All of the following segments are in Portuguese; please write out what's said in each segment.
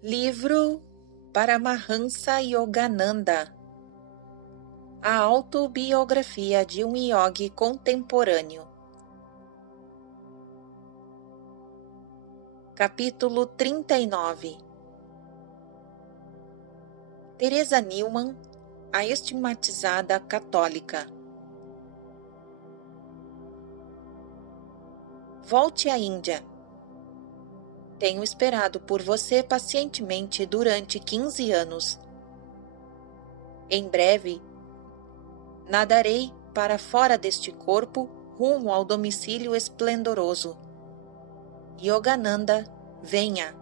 Livro Paramahansa Yogananda. A autobiografia de um yogi contemporâneo. Capítulo 39. Teresa Newman, a estigmatizada católica. Volte à Índia. Tenho esperado por você pacientemente durante 15 anos. Em breve, nadarei para fora deste corpo rumo ao domicílio esplendoroso. Yogananda, venha!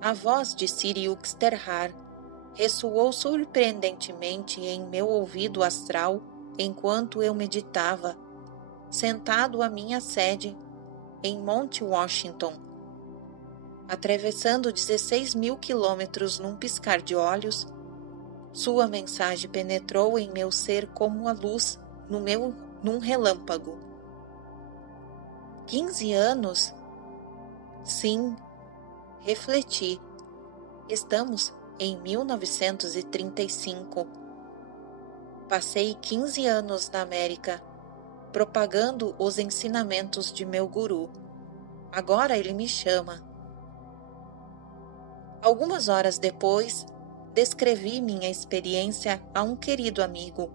A voz de Sri Yukteswar ressoou surpreendentemente em meu ouvido astral enquanto eu meditava, sentado à minha sede, em Monte Washington, atravessando 16.000 quilômetros num piscar de olhos. Sua mensagem penetrou em meu ser como a luz num relâmpago. 15 anos? Sim, refleti. Estamos em 1935. Passei 15 anos na América, propagando os ensinamentos de meu guru. Agora ele me chama. Algumas horas depois, descrevi minha experiência a um querido amigo,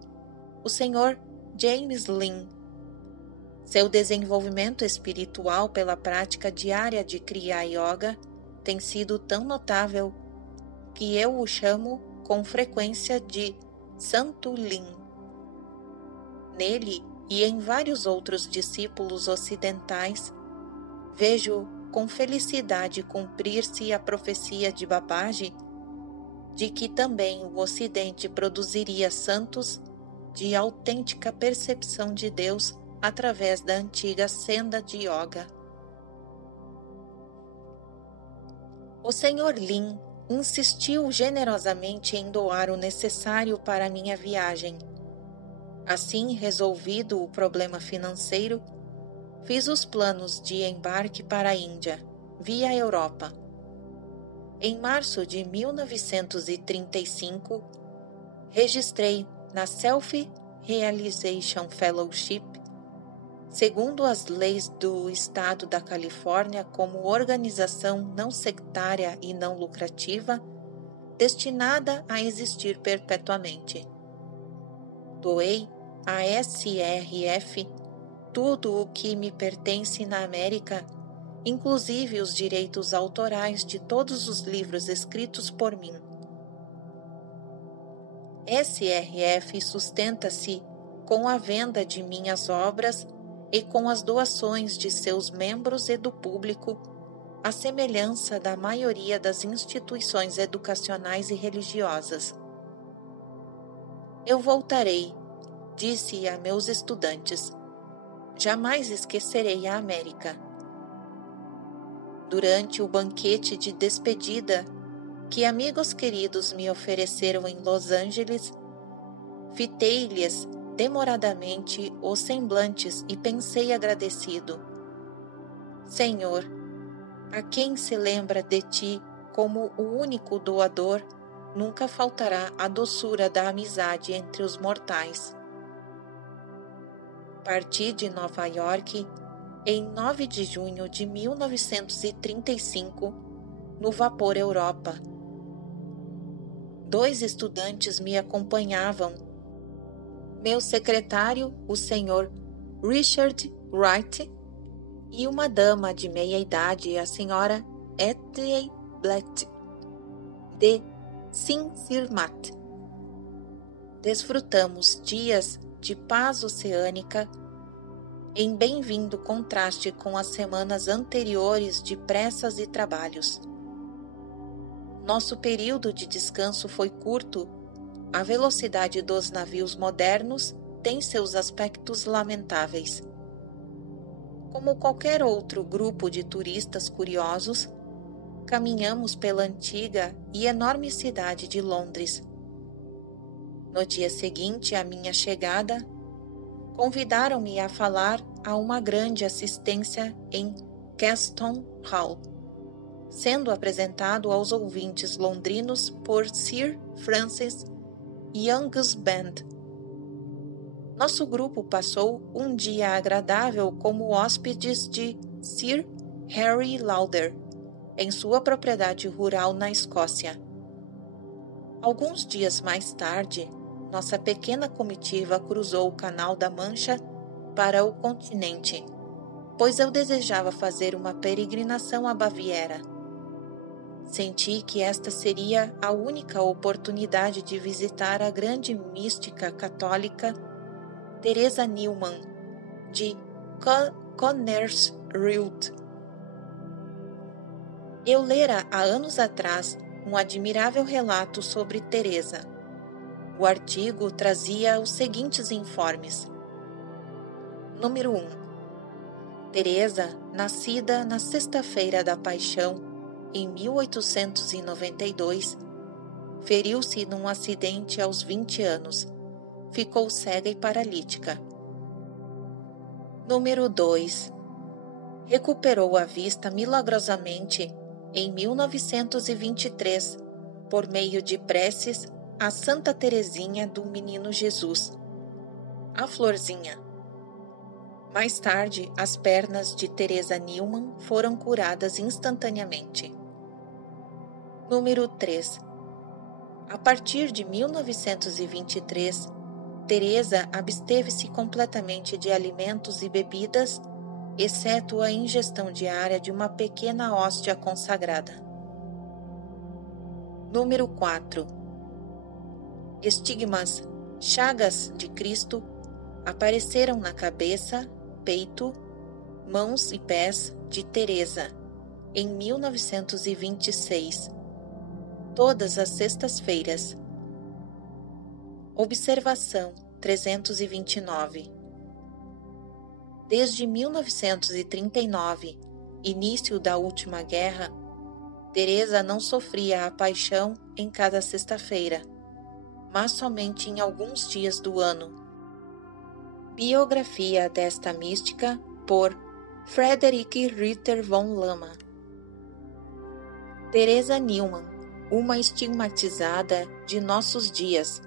o Sr. James Lin. Seu desenvolvimento espiritual pela prática diária de Kriya Yoga tem sido tão notável que eu o chamo com frequência de Santo Lin. Nele e em vários outros discípulos ocidentais, vejo com felicidade cumprir-se a profecia de Babaji de que também o Ocidente produziria santos de autêntica percepção de Deus através da antiga senda de Yoga. O Sr. Lin insistiu generosamente em doar o necessário para minha viagem. Assim, resolvido o problema financeiro, fiz os planos de embarque para a Índia, via Europa. Em março de 1935, registrei na Self-Realization Fellowship, segundo as leis do Estado da Califórnia, como organização não sectária e não lucrativa, destinada a existir perpetuamente. Doei à SRF tudo o que me pertence na América, inclusive os direitos autorais de todos os livros escritos por mim. SRF sustenta-se com a venda de minhas obras e com as doações de seus membros e do público, à semelhança da maioria das instituições educacionais e religiosas. Eu voltarei, disse a meus estudantes. Jamais esquecerei a América. Durante o banquete de despedida que amigos queridos me ofereceram em Los Angeles, fitei-lhes demoradamente os semblantes e pensei agradecido. Senhor, a quem se lembra de ti como o único doador, nunca faltará a doçura da amizade entre os mortais. Parti de Nova York em 9 de junho de 1935, no vapor Europa. 2 estudantes me acompanhavam. Meu secretário, o Sr. Richard Wright, e uma dama de meia-idade, a Sra. Ethel Blatt, de Cincinnati. Desfrutamos dias de paz oceânica em bem-vindo contraste com as semanas anteriores de pressas e trabalhos. Nosso período de descanso foi curto. A velocidade dos navios modernos tem seus aspectos lamentáveis. Como qualquer outro grupo de turistas curiosos, caminhamos pela antiga e enorme cidade de Londres. No dia seguinte à minha chegada, convidaram-me a falar a uma grande assistência em Keston Hall. sendo apresentado aos ouvintes londrinos por Sir Francis Young's Band. Nosso grupo passou um dia agradável como hóspedes de Sir Harry Lauder, em sua propriedade rural na Escócia. Alguns dias mais tarde, nossa pequena comitiva cruzou o Canal da Mancha para o continente, pois eu desejava fazer uma peregrinação à Baviera. Senti que esta seria a única oportunidade de visitar a grande mística católica Teresa Neumann, de Connersreuth. Eu lera há anos atrás um admirável relato sobre Teresa. O artigo trazia os seguintes informes. Número 1. Teresa, nascida na Sexta-feira da Paixão, em 1892, feriu-se num acidente aos 20 anos. Ficou cega e paralítica. Número 2. Recuperou a vista milagrosamente em 1923, por meio de preces a Santa Teresinha do Menino Jesus, a Florzinha. Mais tarde, as pernas de Teresa Neumann foram curadas instantaneamente. Número 3. A partir de 1923, Teresa absteve-se completamente de alimentos e bebidas, exceto a ingestão diária de uma pequena hóstia consagrada. Número 4. Estigmas, chagas de Cristo, apareceram na cabeça, peito, mãos e pés de Teresa em 1926, todas as sextas-feiras. Observação 329. Desde 1939, início da última guerra, Teresa não sofria a paixão em cada sexta-feira, mas somente em alguns dias do ano. Biografia desta mística por Friedrich Ritter von Lama. Teresa Neumann, uma estigmatizada de nossos dias.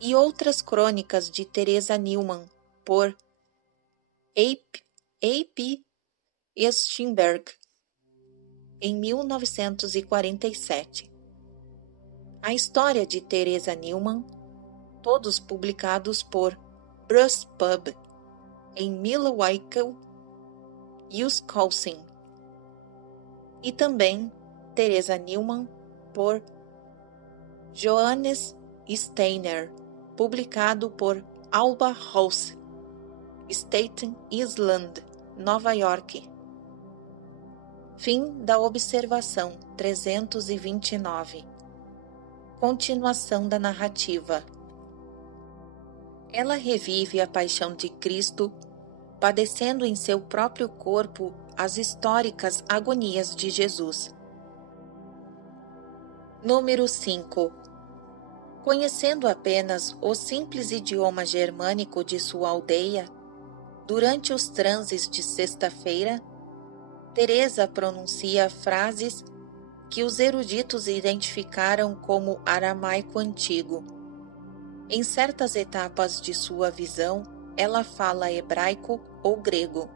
E outras crônicas de Teresa Neumann por A.P. Steinberg, em 1947. A história de Teresa Neumann, todos publicados por Bruce Pub, em Milwaukee, Wisconsin. E também Teresa Neumann por Johannes Steiner, publicado por Alba House, Staten Island, Nova York. Fim da observação 329. Continuação da narrativa. Ela revive a paixão de Cristo, padecendo em seu próprio corpo as históricas agonias de Jesus. Número 5. Conhecendo apenas o simples idioma germânico de sua aldeia, durante os transes de sexta-feira, Teresa pronuncia frases que os eruditos identificaram como aramaico antigo. Em certas etapas de sua visão, ela fala hebraico ou grego.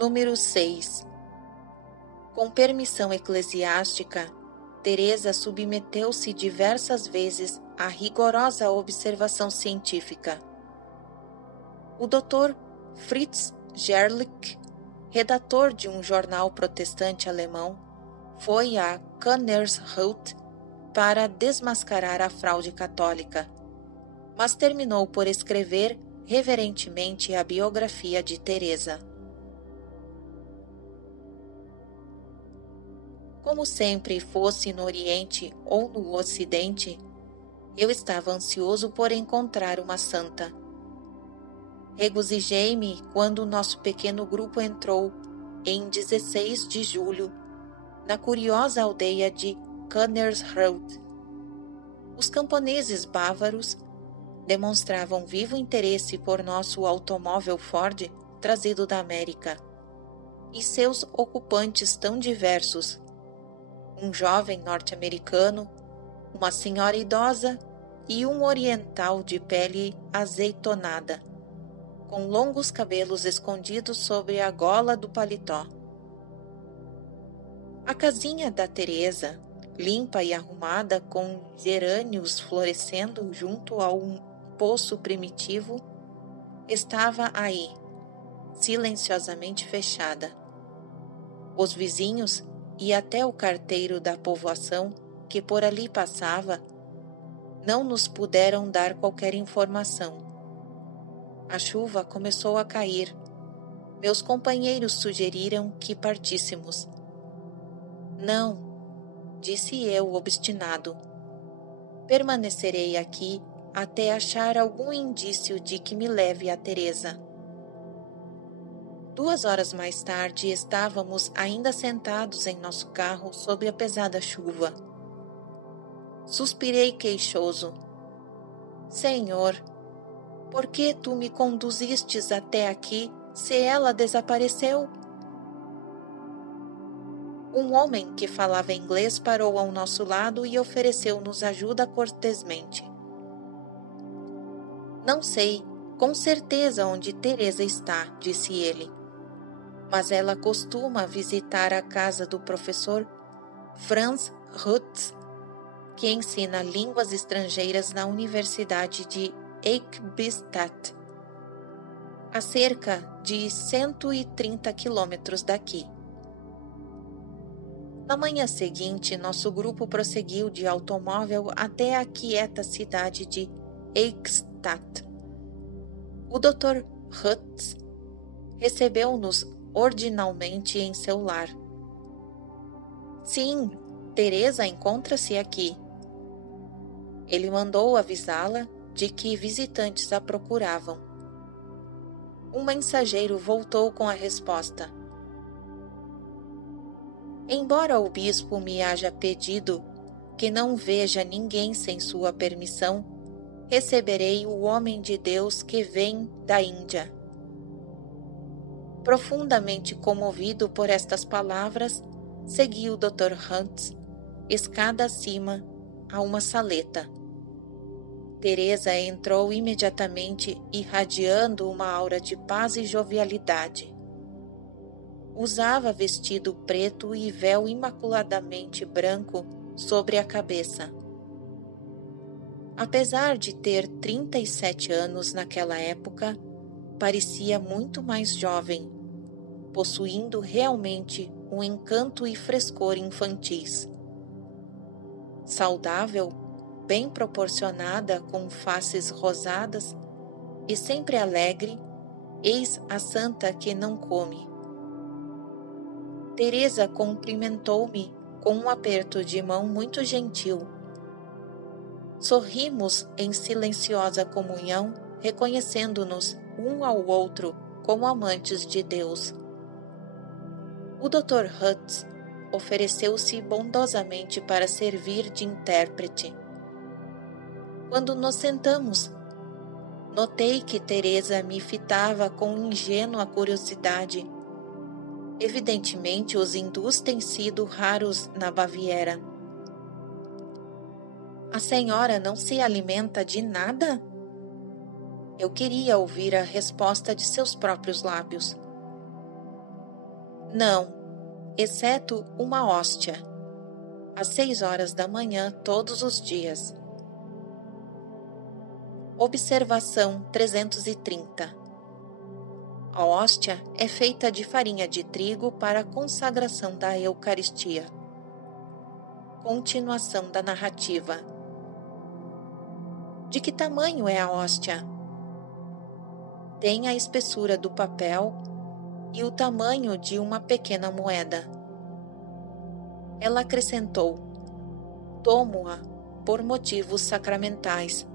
Número 6. Com permissão eclesiástica, Teresa submeteu-se diversas vezes à rigorosa observação científica. O Dr. Fritz Gerlich, redator de um jornal protestante alemão, foi a Connersreuth para desmascarar a fraude católica, mas terminou por escrever reverentemente a biografia de Teresa. Como sempre fosse no Oriente ou no Ocidente, eu estava ansioso por encontrar uma santa. Regozijei-me quando nosso pequeno grupo entrou, em 16 de julho, na curiosa aldeia de Connersreuth. Os camponeses bávaros demonstravam vivo interesse por nosso automóvel Ford trazido da América. e seus ocupantes tão diversos: um jovem norte-americano, uma senhora idosa e um oriental de pele azeitonada, com longos cabelos escondidos sobre a gola do paletó. A casinha da Teresa, limpa e arrumada, com gerânios florescendo junto a um poço primitivo, estava aí, silenciosamente fechada. Os vizinhos e até o carteiro da povoação que por ali passava não nos puderam dar qualquer informação. A chuva começou a cair. Meus companheiros sugeriram que partíssemos. Não, disse eu, obstinado. Permanecerei aqui até achar algum indício de que me leve a Teresa. 2 horas mais tarde estávamos ainda sentados em nosso carro sob a pesada chuva. Suspirei queixoso. Senhor, por que tu me conduzistes até aqui se ela desapareceu? Um homem que falava inglês parou ao nosso lado e ofereceu-nos ajuda cortesmente. Não sei, com certeza, onde Teresa está, disse ele, mas ela costuma visitar a casa do professor Franz Rutz, que ensina línguas estrangeiras na Universidade de Eichstätt, a cerca de 130 quilômetros daqui. Na manhã seguinte, nosso grupo prosseguiu de automóvel até a quieta cidade de Eichstätt. O Dr. Rutz recebeu-nos ordinalmente em seu lar. Sim, Teresa encontra-se aqui. Ele mandou avisá-la de que visitantes a procuravam. Um mensageiro voltou com a resposta. Embora o bispo me haja pedido que não veja ninguém sem sua permissão, receberei o homem de Deus que vem da Índia. Profundamente comovido por estas palavras, segui o Dr. Rutz, escada acima, a uma saleta. Teresa entrou imediatamente, irradiando uma aura de paz e jovialidade. Usava vestido preto e véu imaculadamente branco sobre a cabeça. Apesar de ter 37 anos naquela época, parecia muito mais jovem, possuindo realmente um encanto e frescor infantis. Saudável, bem proporcionada, com faces rosadas e sempre alegre, eis a santa que não come. Teresa cumprimentou-me com um aperto de mão muito gentil. Sorrimos em silenciosa comunhão, reconhecendo-nos um ao outro como amantes de Deus. O Dr. Rutz ofereceu-se bondosamente para servir de intérprete. Quando nos sentamos, notei que Teresa me fitava com ingênua curiosidade. Evidentemente, os hindus têm sido raros na Baviera. A senhora não se alimenta de nada? Eu queria ouvir a resposta de seus próprios lábios. Não, exceto uma hóstia, às 6 horas da manhã todos os dias. Observação 330. A hóstia é feita de farinha de trigo para a consagração da Eucaristia. Continuação da narrativa. De que tamanho é a hóstia? Tem a espessura do papel e o tamanho de uma pequena moeda. Ela acrescentou: tomo-a por motivos sacramentais.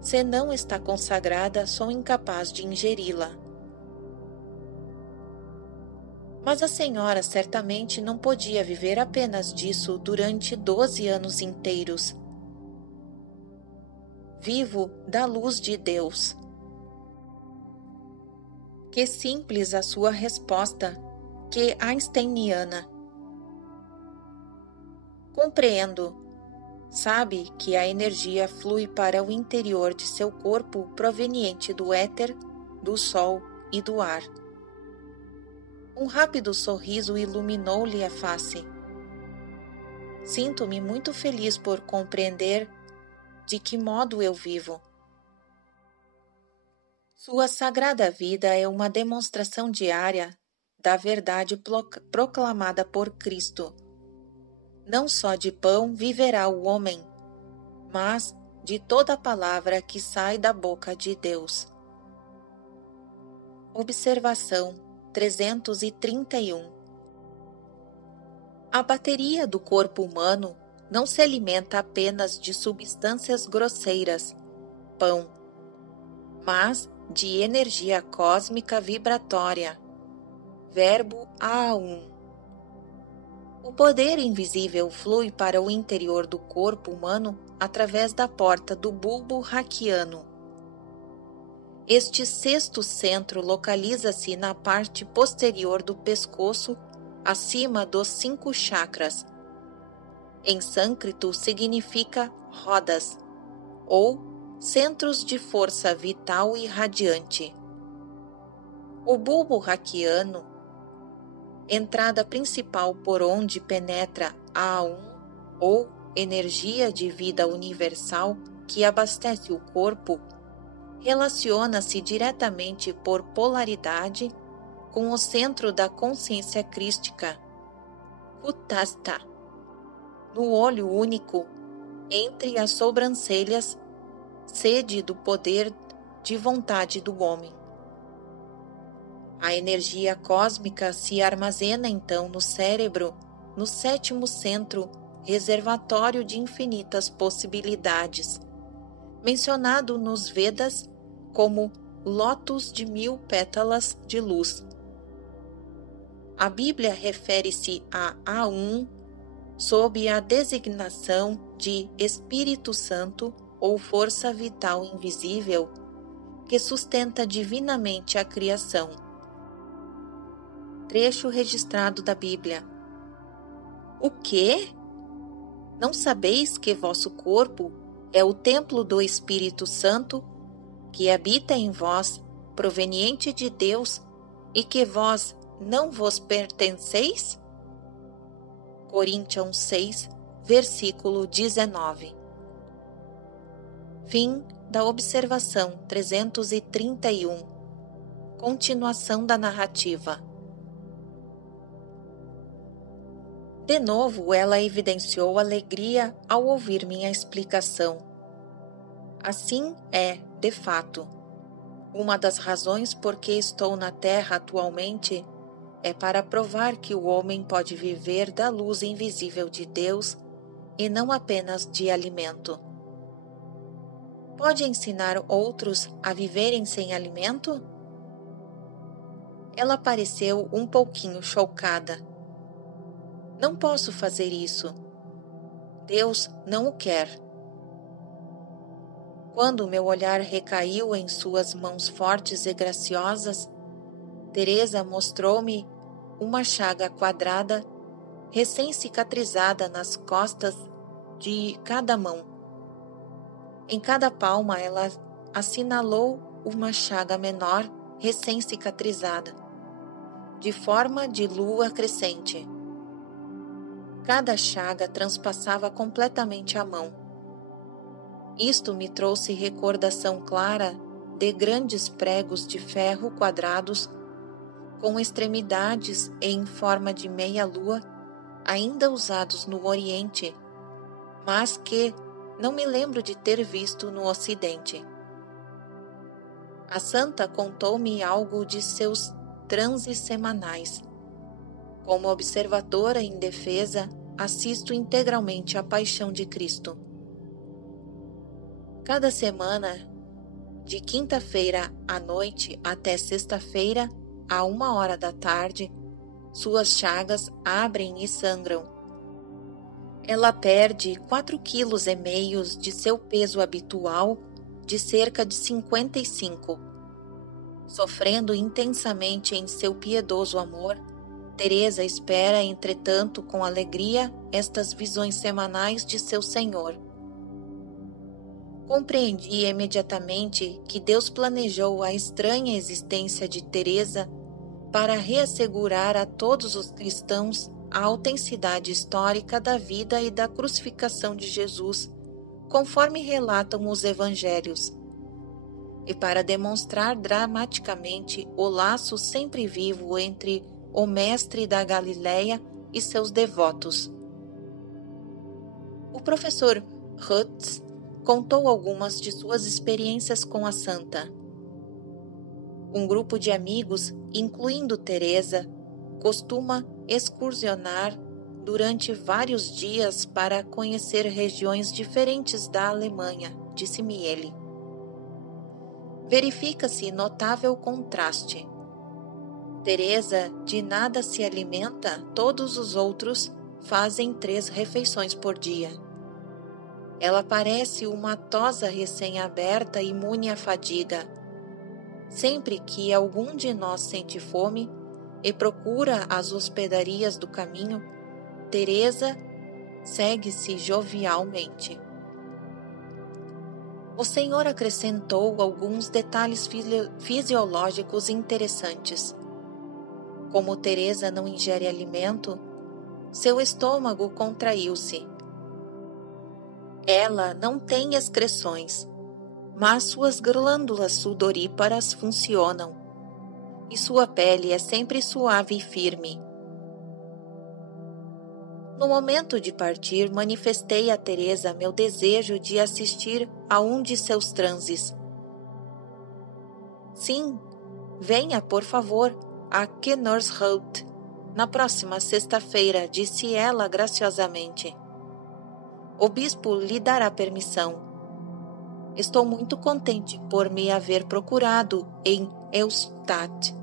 Se não está consagrada, sou incapaz de ingeri-la. Mas a senhora certamente não podia viver apenas disso durante 12 anos inteiros. Vivo da luz de Deus. Que simples a sua resposta, que einsteiniana. Compreendo. Sabe que a energia flui para o interior de seu corpo proveniente do éter, do sol e do ar. Um rápido sorriso iluminou-lhe a face. Sinto-me muito feliz por compreender de que modo eu vivo. Sua sagrada vida é uma demonstração diária da verdade proclamada por Cristo. Não só de pão viverá o homem, mas de toda palavra que sai da boca de Deus. Observação 331. A bateria do corpo humano não se alimenta apenas de substâncias grosseiras, pão, mas de energia cósmica vibratória, verbo A1. O poder invisível flui para o interior do corpo humano através da porta do bulbo raquiano. Este sexto centro localiza-se na parte posterior do pescoço, acima dos 5 chakras. Em sânscrito significa rodas, ou centros de força vital e radiante. O bulbo raquiano, entrada principal por onde penetra a A1, ou energia de vida universal que abastece o corpo, relaciona-se diretamente por polaridade com o centro da consciência crística, Kutastha, no olho único, entre as sobrancelhas, sede do poder de vontade do homem. A energia cósmica se armazena então no cérebro, no 7º centro, reservatório de infinitas possibilidades, mencionado nos Vedas como lótus de 1000 pétalas de luz. A Bíblia refere-se a A1 sob a designação de Espírito Santo ou força vital invisível que sustenta divinamente a criação. Trecho registrado da Bíblia. O quê? Não sabeis que vosso corpo é o templo do Espírito Santo, que habita em vós, proveniente de Deus, e que vós não vos pertenceis? Coríntios 6, versículo 19. Fim da observação 331. Continuação da narrativa. De novo, ela evidenciou alegria ao ouvir minha explicação. Assim é, de fato. Uma das razões por que estou na Terra atualmente é para provar que o homem pode viver da luz invisível de Deus e não apenas de alimento. Pode ensinar outros a viverem sem alimento? Ela pareceu um pouquinho chocada. Não posso fazer isso. Deus não o quer. Quando meu olhar recaiu em suas mãos fortes e graciosas, Teresa mostrou-me uma chaga quadrada, recém-cicatrizada nas costas de cada mão. Em cada palma ela assinalou uma chaga menor, recém-cicatrizada, de forma de lua crescente. Cada chaga transpassava completamente a mão. Isto me trouxe recordação clara de grandes pregos de ferro quadrados, com extremidades em forma de meia-lua, ainda usados no Oriente, mas que não me lembro de ter visto no Ocidente. A santa contou-me algo de seus transes semanais. Como observadora indefesa, assisto integralmente à Paixão de Cristo. Cada semana, de quinta-feira à noite até sexta-feira, à 1h da tarde, suas chagas abrem e sangram. Ela perde 4,5 kg de seu peso habitual de cerca de 55. Sofrendo intensamente em seu piedoso amor, Teresa espera, entretanto, com alegria, estas visões semanais de seu Senhor. Compreendi imediatamente que Deus planejou a estranha existência de Teresa para reassegurar a todos os cristãos a autenticidade histórica da vida e da crucificação de Jesus, conforme relatam os evangelhos, e para demonstrar dramaticamente o laço sempre vivo entre o mestre da Galileia e seus devotos. O professor Hutz contou algumas de suas experiências com a santa. Um grupo de amigos, incluindo Teresa, costuma excursionar durante vários dias para conhecer regiões diferentes da Alemanha, disse-me ele. Verifica-se notável contraste. Teresa de nada se alimenta, todos os outros fazem 3 refeições por dia. Ela parece uma tosa recém-aberta imune à fadiga. Sempre que algum de nós sente fome e procura as hospedarias do caminho, Teresa segue-se jovialmente. O Senhor acrescentou alguns detalhes fisiológicos interessantes. Como Teresa não ingere alimento, seu estômago contraiu-se. Ela não tem excreções, mas suas glândulas sudoríparas funcionam, e sua pele é sempre suave e firme. No momento de partir, manifestei a Teresa meu desejo de assistir a um de seus transes. Sim, venha, por favor, a Kennersholt, na próxima sexta-feira, disse ela graciosamente. O bispo lhe dará permissão. Estou muito contente por me haver procurado em Eustadt.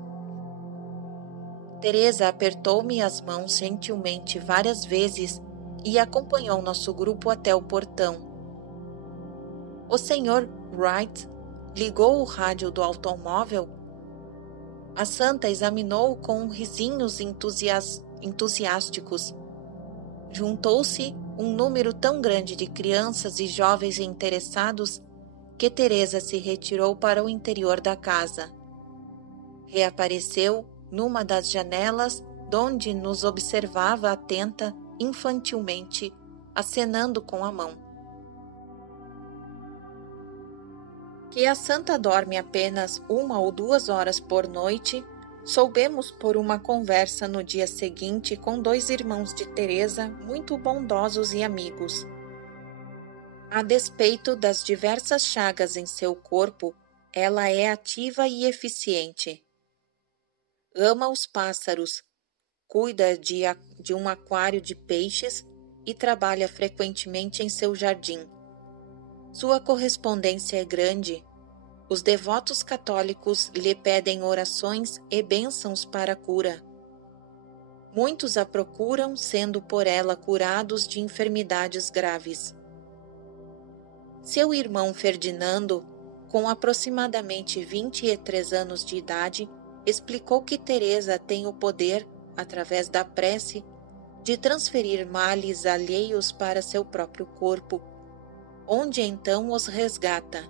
Teresa apertou-me as mãos gentilmente várias vezes e acompanhou nosso grupo até o portão. O Sr. Wright ligou o rádio do automóvel. A santa examinou-o com risinhos entusiásticos. Juntou-se um número tão grande de crianças e jovens interessados que Teresa se retirou para o interior da casa. Reapareceu numa das janelas, donde nos observava atenta, infantilmente, acenando com a mão. Que a santa dorme apenas 1 ou 2 horas por noite, soubemos por uma conversa no dia seguinte com 2 irmãos de Teresa, muito bondosos e amigos. A despeito das diversas chagas em seu corpo, ela é ativa e eficiente. Ama os pássaros, cuida de um aquário de peixes e trabalha frequentemente em seu jardim. Sua correspondência é grande. Os devotos católicos lhe pedem orações e bênçãos para a cura. Muitos a procuram, sendo por ela curados de enfermidades graves. Seu irmão Ferdinando, com aproximadamente 23 anos de idade, explicou que Teresa tem o poder, através da prece, de transferir males alheios para seu próprio corpo, onde então os resgata.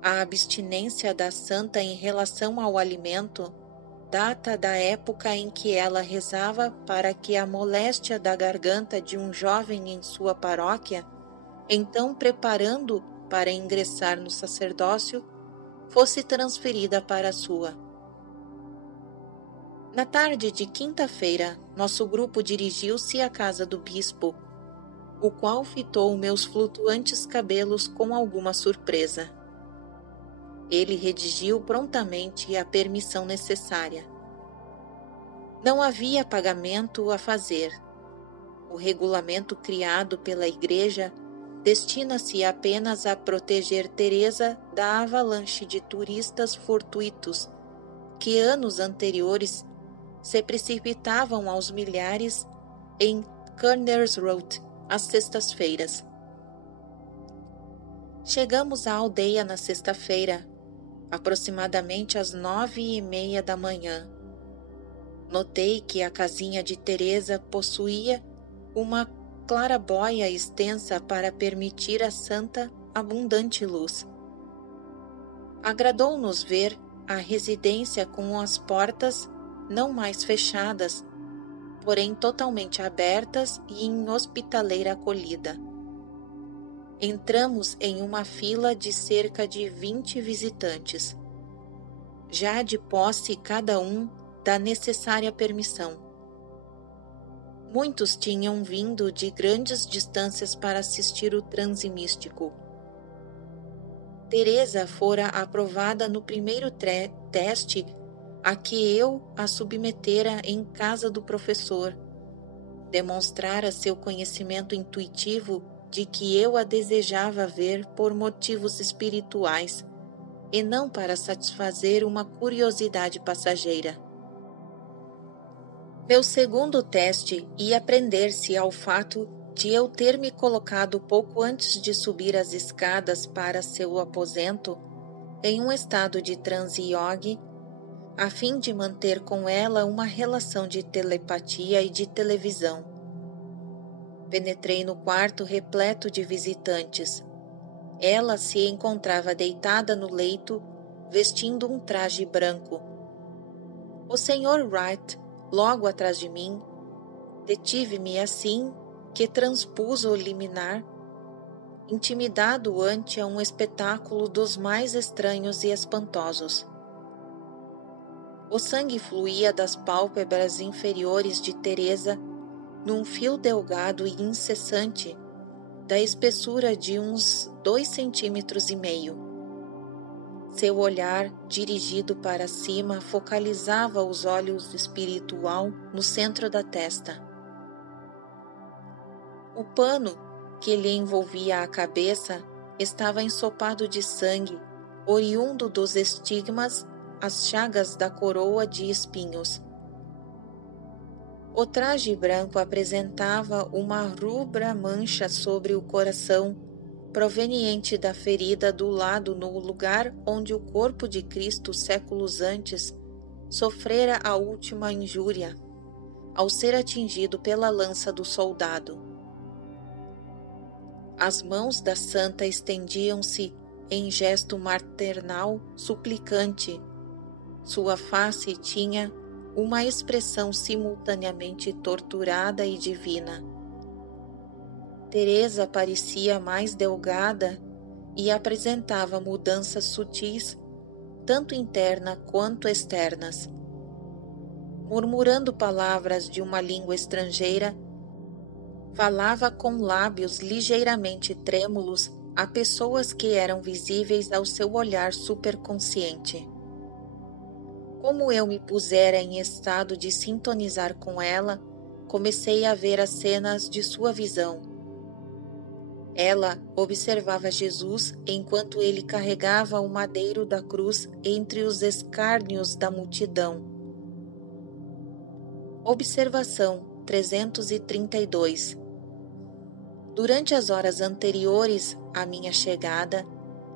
A abstinência da santa em relação ao alimento data da época em que ela rezava para que a moléstia da garganta de um jovem em sua paróquia, então preparando para ingressar no sacerdócio, fosse transferida para a sua. Na tarde de quinta-feira, nosso grupo dirigiu-se à casa do bispo, o qual fitou meus flutuantes cabelos com alguma surpresa. Ele redigiu prontamente a permissão necessária. Não havia pagamento a fazer. O regulamento criado pela Igreja destina-se apenas a proteger Teresa da avalanche de turistas fortuitos que anos anteriores se precipitavam aos milhares em Kennersholt às sextas-feiras. Chegamos à aldeia na sexta-feira. aproximadamente às 9:30 da manhã. Notei que a casinha de Teresa possuía uma claraboia extensa para permitir à santa abundante luz. Agradou-nos ver a residência com as portas não mais fechadas, porém totalmente abertas e em hospitaleira acolhida. Entramos em uma fila de cerca de 20 visitantes, já de posse cada um da necessária permissão. Muitos tinham vindo de grandes distâncias para assistir o transe místico. Teresa fora aprovada no primeiro teste a que eu a submetera em casa do professor. Demonstrara seu conhecimento intuitivo de que eu a desejava ver por motivos espirituais e não para satisfazer uma curiosidade passageira. Meu segundo teste ia prender-se ao fato de eu ter me colocado pouco antes de subir as escadas para seu aposento em um estado de transe yogi, a fim de manter com ela uma relação de telepatia e de televisão. Penetrei no quarto repleto de visitantes. Ela se encontrava deitada no leito, vestindo um traje branco. O Sr. Wright, logo atrás de mim, detive-me assim que transpus o liminar, intimidado ante um espetáculo dos mais estranhos e espantosos. O sangue fluía das pálpebras inferiores de Teresa num fio delgado e incessante, da espessura de uns 2,5 centímetros. Seu olhar, dirigido para cima, focalizava os olhos espiritual no centro da testa. O pano que lhe envolvia a cabeça estava ensopado de sangue, oriundo dos estigmas, as chagas da coroa de espinhos. O traje branco apresentava uma rubra mancha sobre o coração, proveniente da ferida do lado no lugar onde o corpo de Cristo séculos antes sofrera a última injúria, ao ser atingido pela lança do soldado. As mãos da santa estendiam-se em gesto maternal suplicante. Sua face tinha uma expressão simultaneamente torturada e divina. Teresa parecia mais delgada e apresentava mudanças sutis, tanto internas quanto externas. Murmurando palavras de uma língua estrangeira, falava com lábios ligeiramente trêmulos a pessoas que eram visíveis ao seu olhar superconsciente. Como eu me pusera em estado de sintonizar com ela, comecei a ver as cenas de sua visão. Ela observava Jesus enquanto ele carregava o madeiro da cruz entre os escárnios da multidão. Observação 332. Durante as horas anteriores à minha chegada,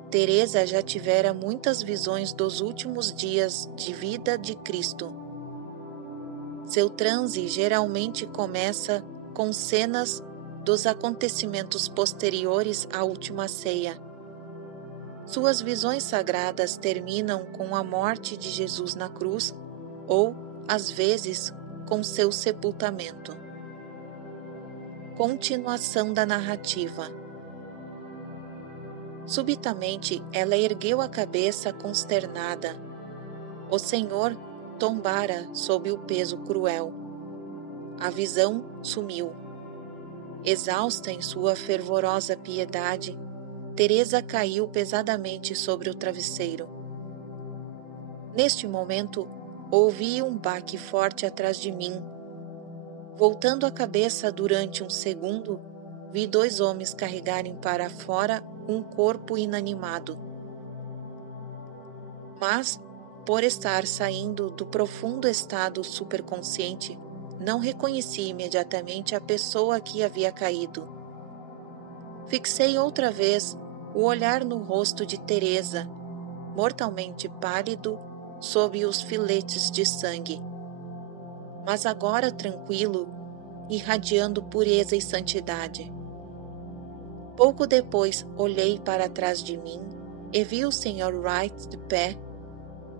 Teresa já tivera muitas visões dos últimos dias de vida de Cristo. Seu transe geralmente começa com cenas dos acontecimentos posteriores à última ceia. Suas visões sagradas terminam com a morte de Jesus na cruz ou, às vezes, com seu sepultamento. Continuação da narrativa. Subitamente, ela ergueu a cabeça consternada. O Senhor tombara sob o peso cruel. A visão sumiu. Exausta em sua fervorosa piedade, Teresa caiu pesadamente sobre o travesseiro. Neste momento, ouvi um baque forte atrás de mim. Voltando a cabeça durante um segundo, vi 2 homens carregarem para fora um corpo inanimado. Mas, por estar saindo do profundo estado superconsciente, não reconheci imediatamente a pessoa que havia caído. Fixei outra vez o olhar no rosto de Teresa mortalmente pálido sob os filetes de sangue, mas agora tranquilo, irradiando pureza e santidade. Pouco depois olhei para trás de mim e vi o Sr. Wright de pé,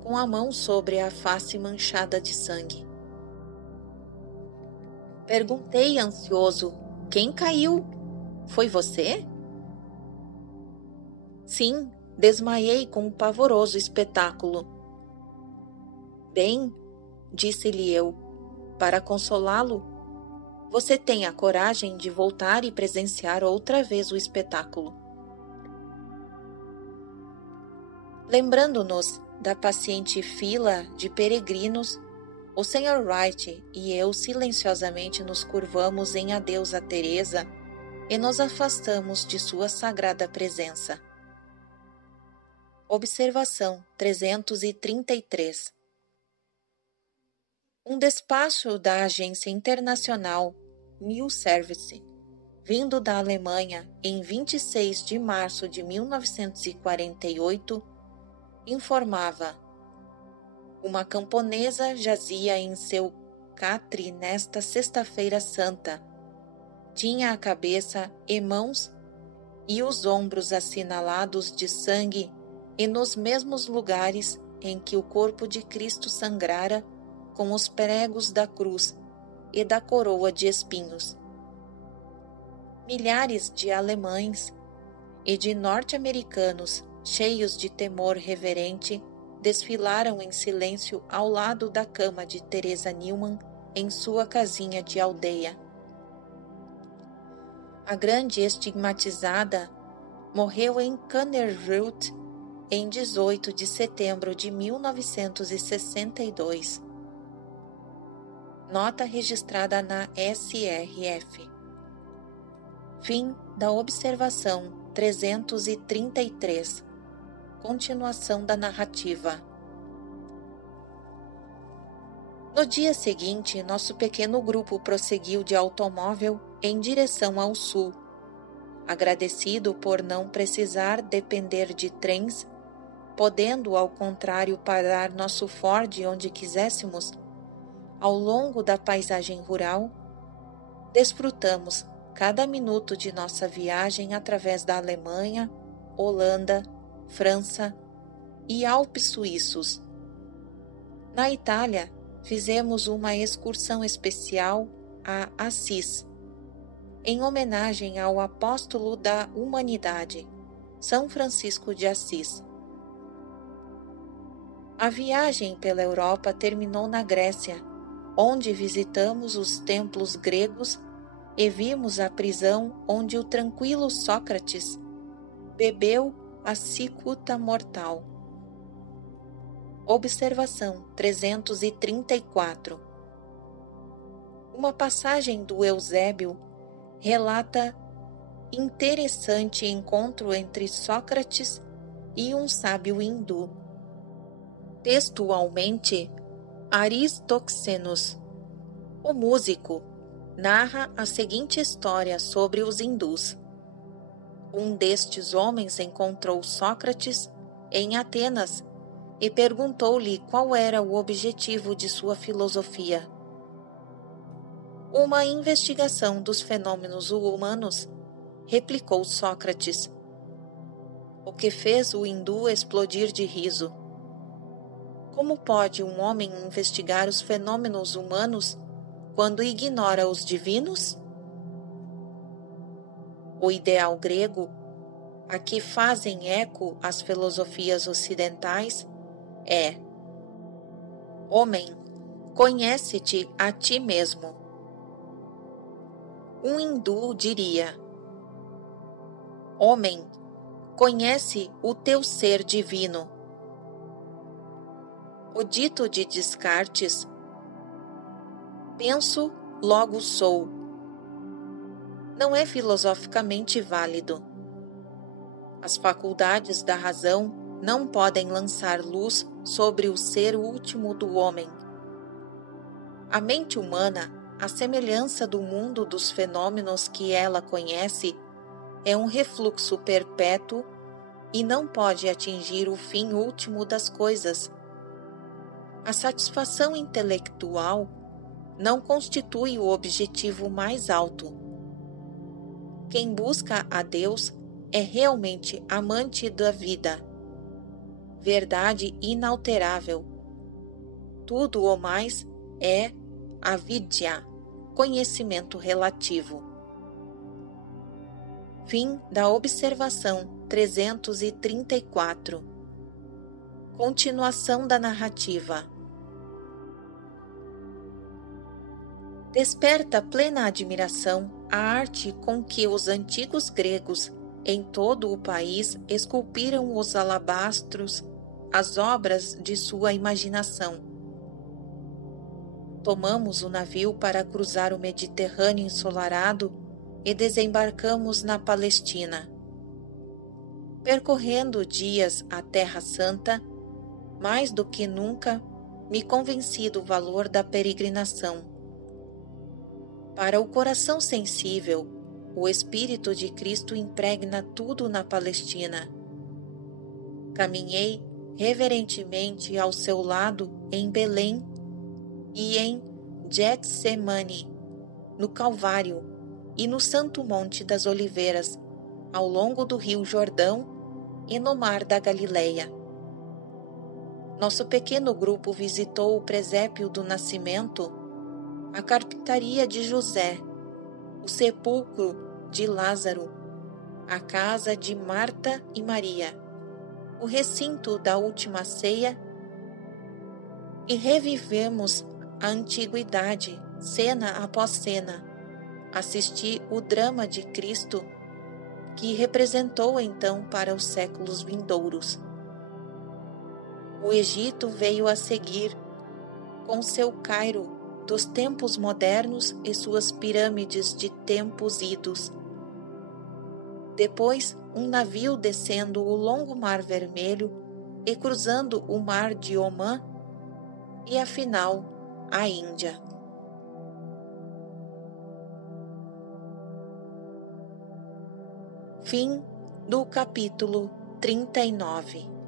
com a mão sobre a face manchada de sangue. Perguntei ansioso: quem caiu? Foi você? Sim, desmaiei com o pavoroso espetáculo. Bem, disse-lhe eu, para consolá-lo, você tem a coragem de voltar e presenciar outra vez o espetáculo. Lembrando-nos da paciente fila de peregrinos, o Sr. Wright e eu silenciosamente nos curvamos em adeus a Teresa e nos afastamos de sua sagrada presença. Observação 333. Um despacho da agência internacional New Service, vindo da Alemanha em 26 de março de 1948, informava: uma camponesa jazia em seu catre nesta sexta-feira santa. Tinha a cabeça e mãos e os ombros assinalados de sangue e nos mesmos lugares em que o corpo de Cristo sangrara com os pregos da cruz e da coroa de espinhos. Milhares de alemães e de norte-americanos, cheios de temor reverente, desfilaram em silêncio ao lado da cama de Teresa Neumann em sua casinha de aldeia. A grande estigmatizada morreu em Kannerreuth em 18 de setembro de 1962. Nota registrada na SRF. Fim da observação 333. Continuação da narrativa. No dia seguinte, nosso pequeno grupo prosseguiu de automóvel em direção ao sul. Agradecido por não precisar depender de trens, podendo, ao contrário, parar nosso Ford onde quiséssemos, ao longo da paisagem rural, desfrutamos cada minuto de nossa viagem através da Alemanha, Holanda, França e Alpes suíços. Na Itália, fizemos uma excursão especial a Assis, em homenagem ao apóstolo da humanidade, São Francisco de Assis. A viagem pela Europa terminou na Grécia, onde visitamos os templos gregos e vimos a prisão onde o tranquilo Sócrates bebeu a cicuta mortal. Observação 334. Uma passagem do Eusébio relata interessante encontro entre Sócrates e um sábio hindu. Textualmente, Aristóxenos, o músico, narra a seguinte história sobre os hindus. Um destes homens encontrou Sócrates em Atenas e perguntou-lhe qual era o objetivo de sua filosofia. Uma investigação dos fenômenos humanos, replicou Sócrates, o que fez o hindu explodir de riso. Como pode um homem investigar os fenômenos humanos quando ignora os divinos? O ideal grego, a que fazem eco as filosofias ocidentais, é: homem, conhece-te a ti mesmo. Um hindu diria: homem, conhece o teu ser divino. O dito de Descartes, penso, logo sou, não é filosoficamente válido. As faculdades da razão não podem lançar luz sobre o ser último do homem. A mente humana, à semelhança do mundo dos fenômenos que ela conhece, é um refluxo perpétuo e não pode atingir o fim último das coisas. A satisfação intelectual não constitui o objetivo mais alto. Quem busca a Deus é realmente amante da vida, verdade inalterável. Tudo o mais é avidya, conhecimento relativo. Fim da observação 334. Continuação da narrativa. Desperta plena admiração a arte com que os antigos gregos em todo o país esculpiram os alabastros, as obras de sua imaginação. Tomamos o navio para cruzar o Mediterrâneo ensolarado e desembarcamos na Palestina. Percorrendo dias a Terra Santa, mais do que nunca me convenci do valor da peregrinação. Para o coração sensível, o Espírito de Cristo impregna tudo na Palestina. Caminhei reverentemente ao seu lado em Belém e em Getsemane, no Calvário e no Santo Monte das Oliveiras, ao longo do Rio Jordão e no Mar da Galileia. Nosso pequeno grupo visitou o presépio do Nascimento, a carpintaria de José, o sepulcro de Lázaro, a casa de Marta e Maria, o recinto da Última Ceia e revivemos a antiguidade, cena após cena. Assisti o drama de Cristo que representou então para os séculos vindouros. O Egito veio a seguir, com seu Cairo dos tempos modernos e suas pirâmides de tempos idos. Depois, um navio descendo o longo Mar Vermelho e cruzando o Mar de Omã, e afinal, a Índia. Fim do capítulo 39.